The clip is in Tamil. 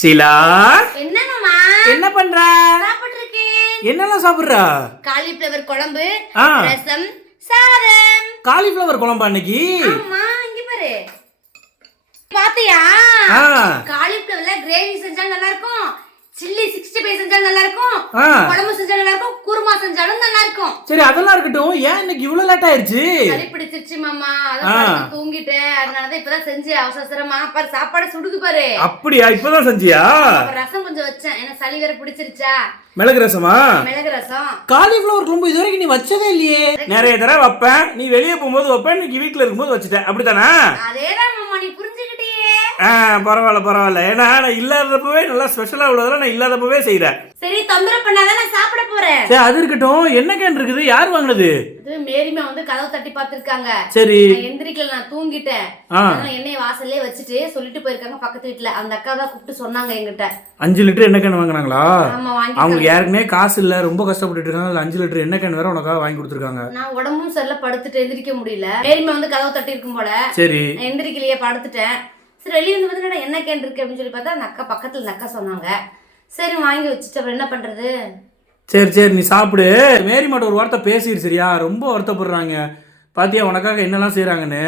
ஷீலா, என்ன மாமா? என்ன பண்ற? சாப்பிட்டு இருக்கேன். என்னெல்லாம் சாப்பிடுற? காலிஃப்ளவர் குழம்பு, ஆ. ரசம், சாதம். காலிஃப்ளவர் குழம்பா அன்னைக்கு? ஆமா, இங்க பாரு. பாத்தியா? ஆ. காலிஃப்ளவர்ல கிரேவி செஞ்சா நல்லா இருக்கும். சில்லி 65 செஞ்சா நல்லா இருக்கும். ஆ. குழம்பு செஞ்சா நல்லா இருக்கும். குருமா செஞ்சாலும் நல்லா இருக்கும். சரி, அதெல்லாம் இருக்கட்டும். ஏன் இன்னைக்கு இவ்வளவு லேட் ஆயிருச்சு? சளி பிடிச்சிருச்சு மாமா. அதான் தூங்கிட்டேன். அதனாலதான் இப்பதான் செஞ்சு அவசரமா பாரு சாப்பாடு சுடுது பாரு. அப்படியா? இப்பதான் செஞ்சியா? ரசம் கொஞ்சம் வச்சேன். ஏன்னா சளி வேற பிடிச்சிருச்சா. மிளகு ரசமா? மிளகு ரசம். காலிஃப்ளவர் குழம்பு இது வரைக்கும் நீ வச்சதே இல்லையே. நிறைய தடவை வைப்பேன், நீ வெளியே போகும்போது வைப்பேன், இன்னைக்கு வீட்டுல இருக்கும்போது வச்சுட்டேன். அப்படித்தானே? அதேதான் மாமா, நீ புரிஞ்சுக்கிட்டியே. பரவாயில்ல பரவாயில்ல. ஏன்னா நான் இல்லாதப்பவே நல்லா ஸ்பெஷலா உள்ளதெல்லாம் நான் இல்லாதப்பவே செய்யறேன். சரி, தொந்தரவு பண்ணாதான் நான் சாப்பிட போறேன். சரி, அது இருக்கட்டும். என்ன கேன் இருக்குது? யார் வாங்கினது? இது மேரிமா வந்து கதவு தட்டி பார்த்திருக்காங்க. சரி. நான் எந்திரிக்கல, நான் தூங்கிட்டேன். அதனால எண்ணெய் வாசல்லே வச்சுட்டு சொல்லிட்டு போயிருக்காங்க பக்கத்து வீட்டுல. அந்த அக்கா தான் கூப்பிட்டு சொன்னாங்க என்கிட்ட. 5 லிட்டர் எண்ணெய் கேன் வாங்கினாங்களா? ஆமா, வாங்கி. அவங்களுக்கு ஏற்கனவே காசு இல்ல, ரொம்ப கஷ்டப்பட்டு இருக்காங்க. அதுல 5 லிட்டர் எண்ணெய் கேன் வேற உனக்காக வாங்கி கொடுத்துருக்காங்க. நான் உடம்பும் சரியில்ல, படுத்துட்டு எந்திரிக்க முடியல. மேரிமா வந்து கதவு தட்டி இருக்கும் போல. சரி. நான் எந்திரிக்கலையே, படுத்துட்டேன். சரி, வெளியே வந்து வந்து என்ன கேன் இருக்கு அப்படின்னு சொல்லி பார்த்தா அந்த அக்கா பக்கத்துல இந்த அக்கா சொன்னாங்க. சரி, வாங்கி வச்சுட்டு அப்புறம் என்ன பண்றது? சரி சரி, நீ சாப்பிடு. மேரி மாட்ட ஒரு வார்த்தை பேசிடு சரியா? ரொம்ப வருத்தப்படுறாங்க. பாத்தியா உனக்காக என்னெல்லாம் செய்யறாங்கன்னு.